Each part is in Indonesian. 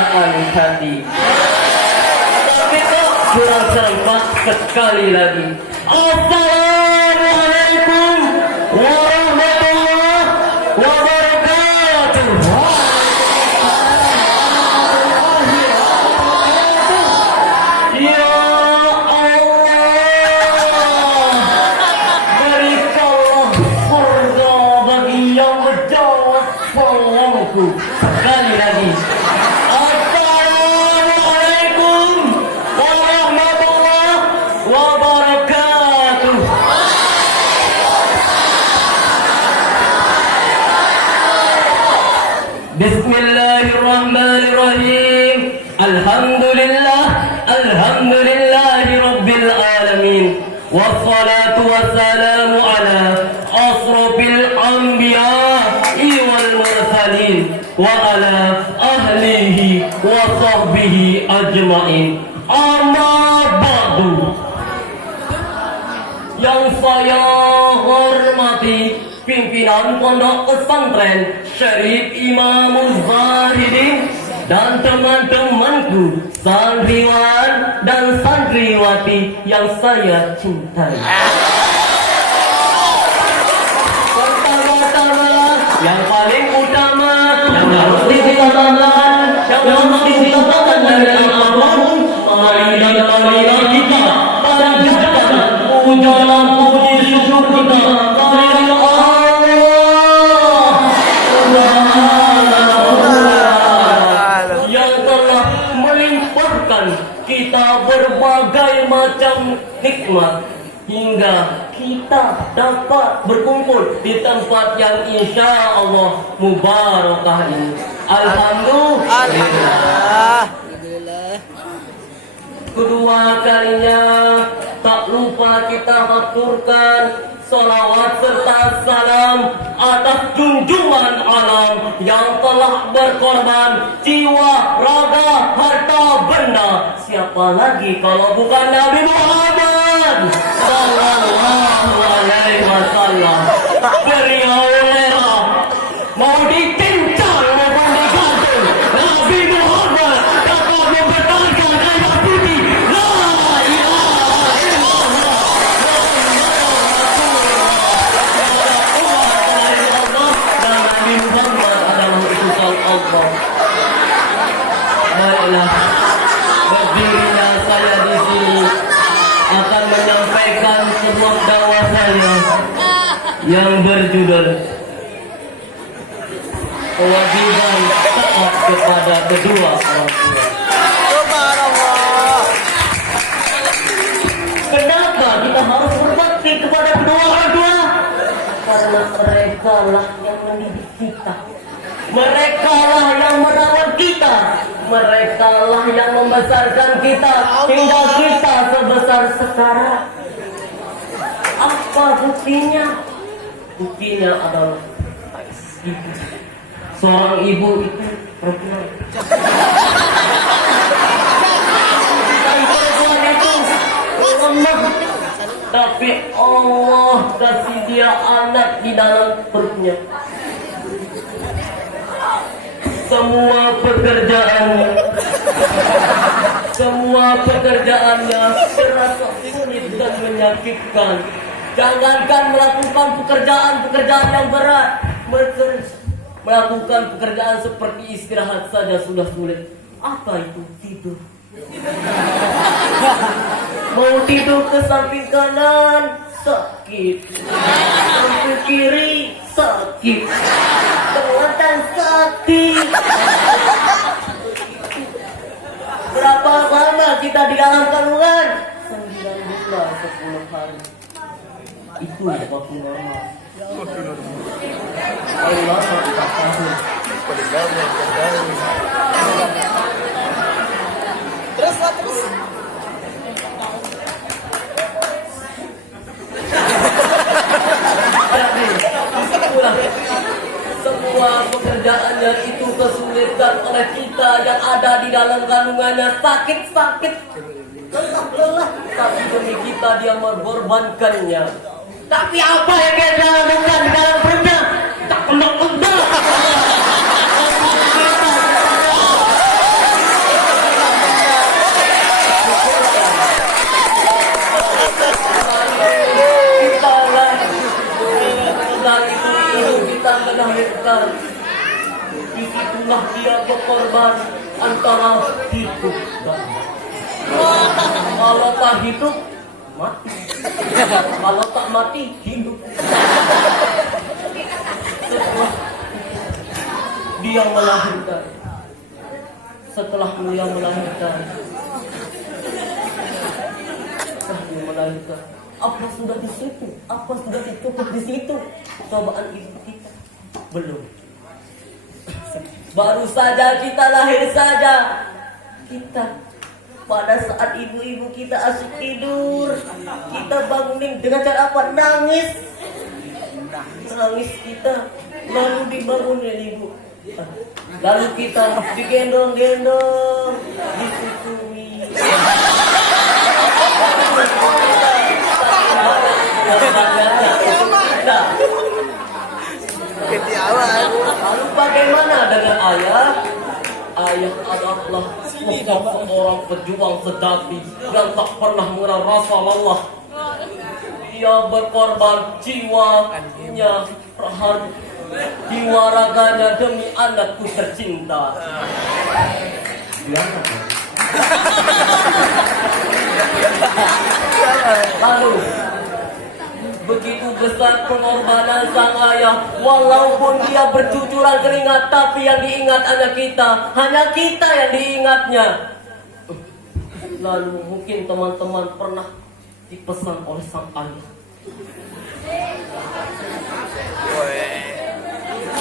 kerelaan hati. Tapi kok kurang serempak sekali lagi. Assalamualaikum warahmatullahi wabarakatuh. Ya Allah, berikanlah surga bagi yang menjawab salamku. Sekali lagi. Assalamualaikum warahmatullahi wabarakatuh. Bismillahirrahmanirrahim. Alhamdulillah, alhamdulillahi rabbil alamin. Wassalatu wassalamu ala asrafil anbiya'i wal mursalin wa ala ahlihi wa sahbihi ajma'in. Amma ba'du. Yang saya hormati pimpinan Pondok Pesantren Syarif Imamuz Zahidin dan teman-temanku santriwan dan santriwati yang saya cintai. Pertama-tama, yang paling utama, yang harus ditinggalkan, yang harus ditinggalkan dari apapun, marilah kita panjatkan ucapan puji syukur kita kepada Allah yang telah melimpahkan kita berbagai macam nikmat hingga kita dapat berkumpul di tempat yang insya Allah mubarakah ini. Alhamdulillah. Kedua kalinya tak lupa kita haturkan salawat serta salam atas junjungan alam yang telah berkorban jiwa, raga, harta, benda. Siapa lagi kalau bukan Nabi Muhammad sallallahu alaihi wasallam. Beliau lera mau dicincang maupun digantung, Nabi Muhammad dapat mempertahankan ayat putih la ilaha illallah. Dan Nabi Muhammad adalah utusan Allah. Baiklah, berdirinya saya di sini akan menyampaikan sebuah dakwah saya yang berjudul kewajiban taat kepada kedua orang tua. Kenapa kita harus berbakti kepada kedua orang tua? Karena mereka lah yang mendidik kita, mereka lah yang merawat kita, mereka lah yang membesarkan kita hingga kita sebesar sekarang. Apa buktinya? Buktinya adalah ibu. Seorang ibu itu perempuan. Dan perempuan itu lemah, tapi Allah kasih dia anak di dalam perutnya. Semua pekerjaannya terasa sulit dan menyakitkan. Jangankan melakukan pekerjaan yang berat, melakukan pekerjaan seperti istirahat saja sudah sulit. Apa itu tidur? Mau tidur ke samping kanan sakit, samping kiri sakit, kelihatan sakit. Berapa lama kita di dalam kandungan? 9 bulan 10 hari. Itu waktu normal. Paling lama 4 tahun. Terus. Jadi, semua pekerjaannya itu kesulitan oleh kita yang ada di dalam kandungannya, sakit-sakit, lelah, tapi demi kita dia mengorbankannya. Tapi apa yang dia lakukan di dalam perutnya? Tak kendok-kendok. berkorban antara hidup dan kalau tak hidup mati, kalau tak mati hidup. Setelah dia melahirkan, apa sudah di situ? Apa sudah cukup di situ? Cobaan ibu kita belum. Baru saja kita lahir saja. Kita pada saat ibu-ibu kita asyik tidur, kita bangunin dengan cara apa? Nangis kita, lalu dibangunin ibu. Lalu kita digendong-gendong, disusui. Lalu bagaimana dengan ayah? Ayah adalah seorang pejuang sejati yang tak pernah mengenal rasa lelah. Dia berkorban jiwanya, jiwa raganya demi anakku tercinta. Lalu begitu besar pengorbanan sang ayah, walaupun dia bercucuran keringat, tapi yang diingat hanya kita yang diingatnya. Lalu mungkin teman-teman pernah dipesan oleh sang ayah.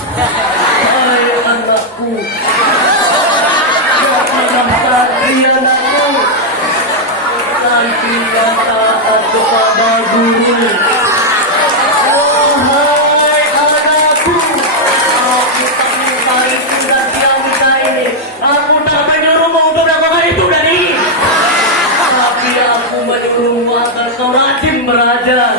Hai anakku, nanti yang taat kepada guru. Wahai anakku, aku tak minta itu dan dia minta ini. Aku tak menyuruhmu untuk melakukan itu dan ini, tapi aku menyuruhmu agar kau rajin belajar.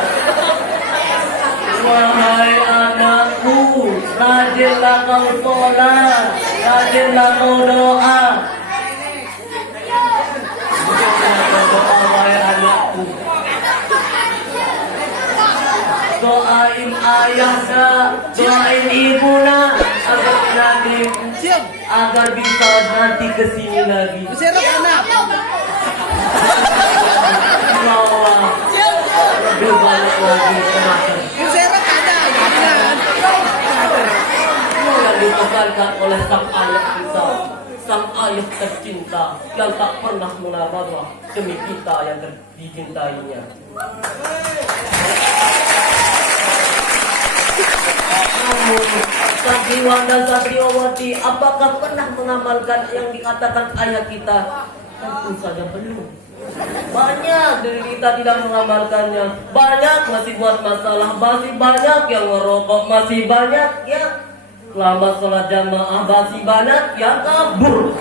Wahai anakku, rajinlah kau sholat, rajinlah kau doa. Wahai anakku, doain ayah nak, doain ibu nak, agar bisa nanti kesini lagi. Lebih banyak lagi kenapa? Yang ditekankan oleh sang ayah kita, sang ayah tercinta yang tak pernah menabrak demi kita yang dicintainya. Namun, Santriwan dan Santriwati, apakah pernah mengamalkan yang dikatakan ayah kita? Tentu saja belum. Banyak dari kita tidak mengamalkannya. Banyak masih buat masalah, masih banyak yang ngerokok, masih banyak yang lama sholat jamaah, masih banyak yang kabur.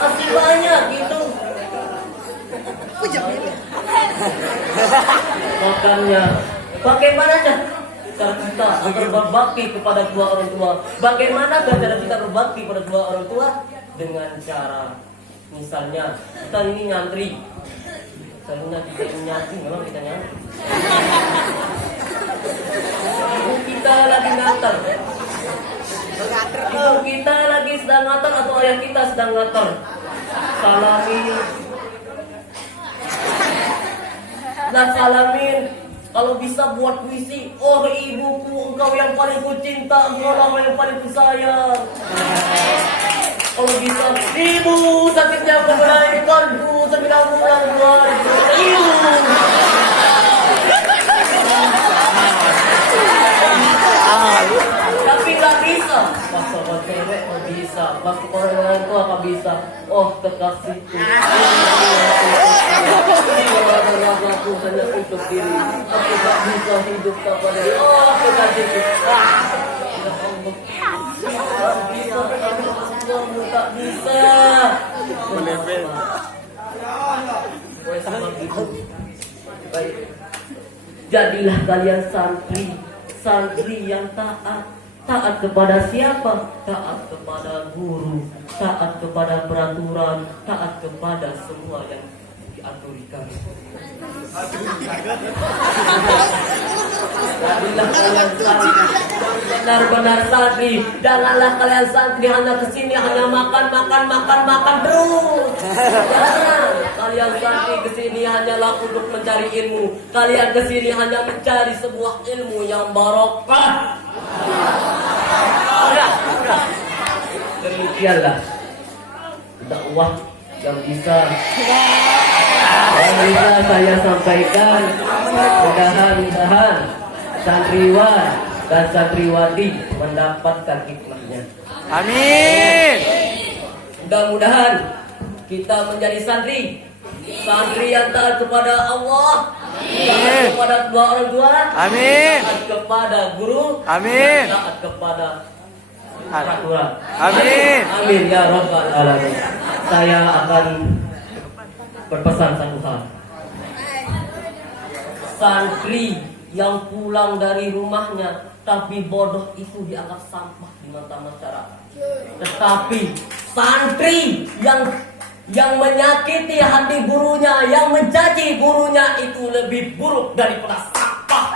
Masih banyak gitu. Makanya bagaimana cara kita agar berbakti kepada dua orang tua? Bagaimana cara kita berbakti pada dua orang tua? Dengan cara, misalnya kita ini nyantri, misalnya kita ini nyantri, memang kita nyantri. Ibu kita lagi ngatar, ibu kita lagi sedang ngatar atau ayah kita sedang ngatar, salamin. Kalau bisa buat puisi, oh ibuku, engkau yang paling ku cinta, engkau lah yang paling ku sayang. Kalau bisa, ibu sakitnya aku melahirkanku 9 bulan keluarga. Ibu. Tapi nggak bisa. Pas sama cewek nggak bisa. Pas orang tua nggak bisa. Oh kekasihku. Aku hanya untuk diri. Aku tak bisa hidup tanpa diri. Oh kekasihku. Bisa, kamu tak bisa. Baik. Jadilah kalian santri yang taat. Taat kepada siapa? Taat kepada guru, taat kepada peraturan, taat kepada semua yang diaturikan. Jadilah kalian santri benar-benar santri. Janganlah kalian santri hanya kesini hanya makan terus. Jangan. Kalian santri kesini hanyalah untuk mencari ilmu. Kalian kesini hanya mencari sebuah ilmu yang barokah. Demikianlah dakwah yang bisa saya sampaikan. Mudah-mudahan santriwan dan santriwati mendapatkan hikmahnya. Amin. Mudah-mudahan kita menjadi santri yang taat kepada Allah, taat kepada kedua orang tua, Amin. taat kepada guru, Amin. taat kepada peraturan. Amin. Amin ya rabbal alamin. Saya akan berpesan satu hal. Santri yang pulang dari rumahnya tapi bodoh itu dianggap sampah di mata masyarakat. Tetapi santri yang menyakiti hati gurunya, yang mencaci gurunya itu lebih buruk daripada sampah.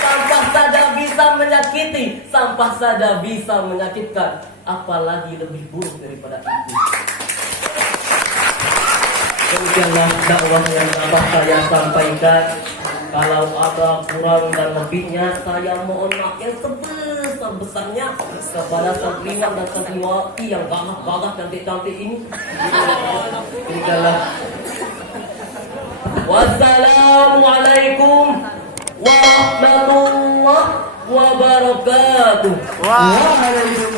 Sampah saja bisa menyakiti, sampah saja bisa menyakitkan, apalagi lebih buruk daripada itu. Demikianlah dakwah yang dapat saya sampaikan. Kalau ada kurang dan lebihnya, saya mohon maaf yang sebesar-besarnya kepada santriwan dan santriwati yang gagah-gagah cantik-cantik ini. Demikianlah. Wassalamualaikum warahmatullahi wabarakatuh. Waalaikumsalam.